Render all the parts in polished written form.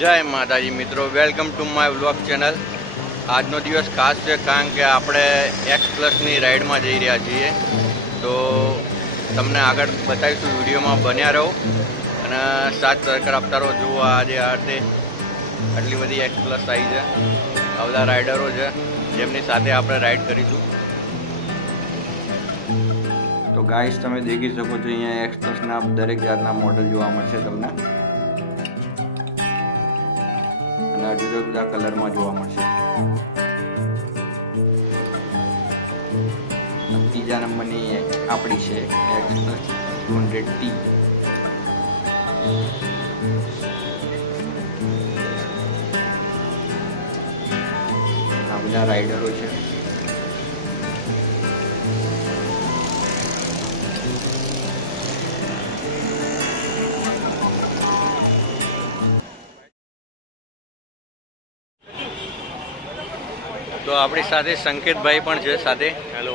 જય માતાજી મિત્રો, welcome to my vlog channel. આજનો દિવસ ખાસ છે કારણ કે આપણે X+ રાઈડમાં જઈ રહ્યા છીએ। તો તમને આગળ બતાવીશું, વિડીયોમાં બન્યા રહો અને સાથ સહકાર આપતા રહો। જુઓ આજે આટલી બધી X+ આવી છે, આ બધા રાઇડરો છે જેમની સાથે આપણે રાઈડ કરીશું। તો ગાઈસ તમે દેખી શકો છો, અહીંયા X+ના દરેક જાતના મોડલ જોવા મળશે તમને, જુદા કલરમાં જોવા મળશે। ત્રીજા નંબરની આપણી છે X+ 200T। આ બધા રાઇડરો છે। તો આપણી સાથે સંકેતભાઈ પણ છે સાથે। હેલો।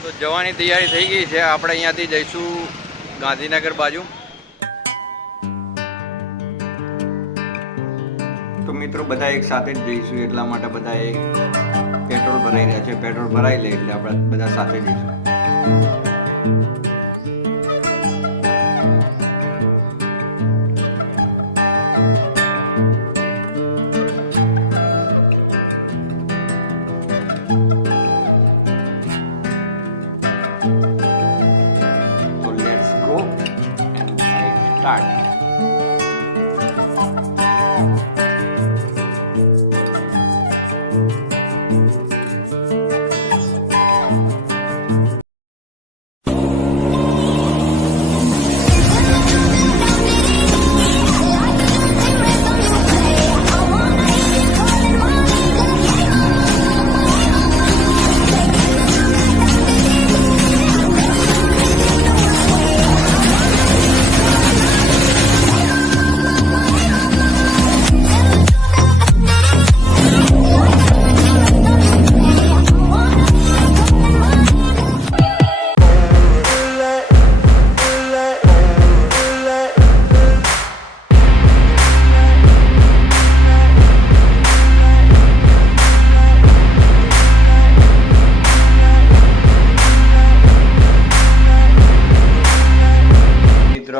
તો જવાની તૈયારી થઈ ગઈ છે, આપણે અહીંયાથી જઈશું ગાંધીનગર બાજુ। તો મિત્રો બધા એક સાથે જ જઈશું, એટલા માટે બધા પેટ્રોલ ભરાઈ રહ્યા છે। પેટ્રોલ ભરાઈ લે એટલે આપણે બધા સાથે જઈશું।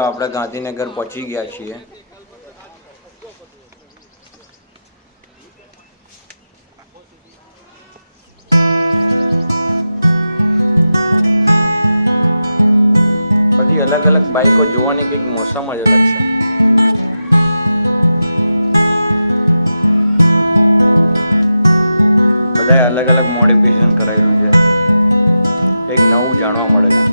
આપણે ગાંધીનગર પહોંચી ગયા છીએ। બધી અલગ અલગ બાઈકો જોવાની કંઈક મોસમ જ અલગ છે। બધા અલગ અલગ મોડિફિકેશન કરાયેલું છે, કંઈક નવું જાણવા મળે છે।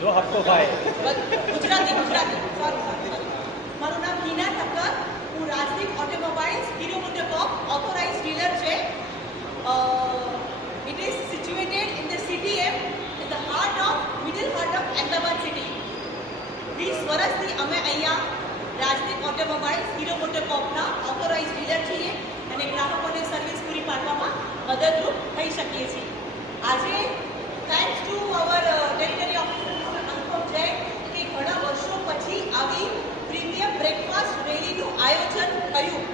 जो आपको पाए गुजराती મારું નામ હિના ઠક્કર, હું Rajdeep Automobiles Hero MotoCorp authorised dealer છે। It is situated in the CTM in the મદદરૂપ થઈ શકીએ છીએ. આજે thanks to our territory officer Anupam Jain કે ઘણા વર્ષો પછી આવી પ્રીમિયમ બ્રેકફાસ્ટ રેલીનું આયોજન થયું.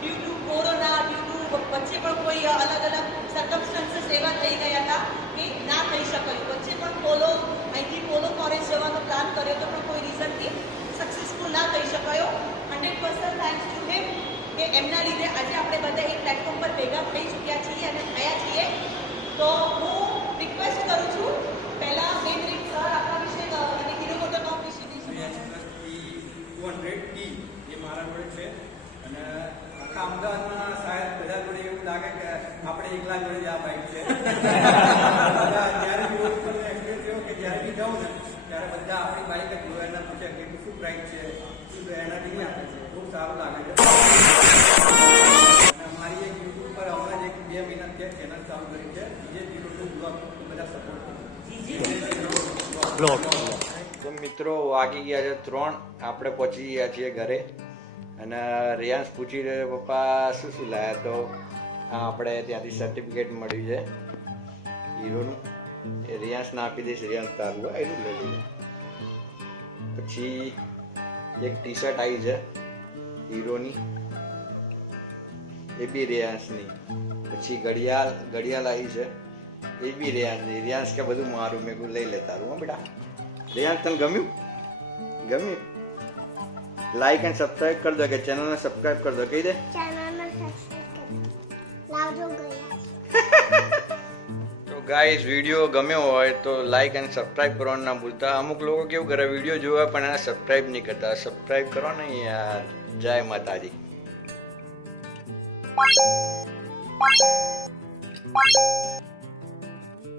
Due to corona, due to વચ્ચે પણ કોઈ અલગ અલગ સર્કમસ્ટન્સીસ એવા થઈ ગયા હતા કે ના થઈ શકાયું. વચ્ચે પણ અહીંથી પોલો ફોરેસ્ટ જવાનો પ્લાન કર્યો તો પણ કોઈ રીઝનથી સક્સેસફુલ ના થઈ શકાયો. 100% થેન્ક્સ ટુ હિમ કે એમના લીધે આજે આપણે બધા એક પ્લેટફોર્મ પર ભેગા થઈ ચૂક્યા છીએ અને થયા છીએ. તો હું રિક્વેસ્ટ કરું છું પહેલા બે મિનિટ સર આપણા વિશે અને હીરો મોટોકોમ વિશેની BH200T એ મારા જોડે છે અને આખા અમદાવાદમાં શાયદ બધા જોડે એવું લાગે કે આપણે એકલા જોડે જ આ બાઇક છે. જ્યારે બી રોડ પર એક્સિડન્ટ થયો કે જ્યારે બી જાઉં ને ત્યારે બધા આપણી બાઇક જ જોવે એના પૂછે કે શું પ્રાઇસ છે, શું એના રિવ્યુ આપે છે. બહુ સારું લાગે છે. મારી એક યુટ્યુબ પર હમણાં જ 1-2 મહિના ત્યાં ચેનલ ચાલુ કરી છે જે જીરો બ્લોગ બધા સપોર્ટ કરો. તો મિત્રો વાગી ગયા છે 3, આપણે પહોંચી ગયા છીએ ઘરે અને રિયાન્સ પૂછી રહ્યો પપ્પા શું શું લાવ્યા, તો આપણે ત્યાંથી સર્ટિફિકેટ મળ્યું છે હીરોનું. એ રિયાન્સને આપી દઈશ, રિયાન્સ તારું એટલું લઈ લઈએ. પછી એક ટી શર્ટ આવી છે હીરોની, એ બી રિયાન્સની. પછી ઘડિયાળ આવી છે, એ બી રિયાન્સની. રિયાન્સ કે બધું મારું, મેં લઈ લેતા હો બેટા. રિયાન્સ તને ગમ્યું? લાઈક એન્ડ સબસ્ક્રાઇબ કરી દો, કે ચેનલને સબસ્ક્રાઇબ કરી દો, કહી દે. તો ગાઈસ, વિડીયો ગમ્યો હોય તો લાઈક એન્ડ સબસ્ક્રાઇબ કરવાનું ના ભૂલતા. અમુક લોકો કેવું કરે, વિડીયો જોવે પણ એને સબસ્ક્રાઇબ નહીં કરતા. સબસ્ક્રાઇબ કરો ને યાર. જય માતાજી.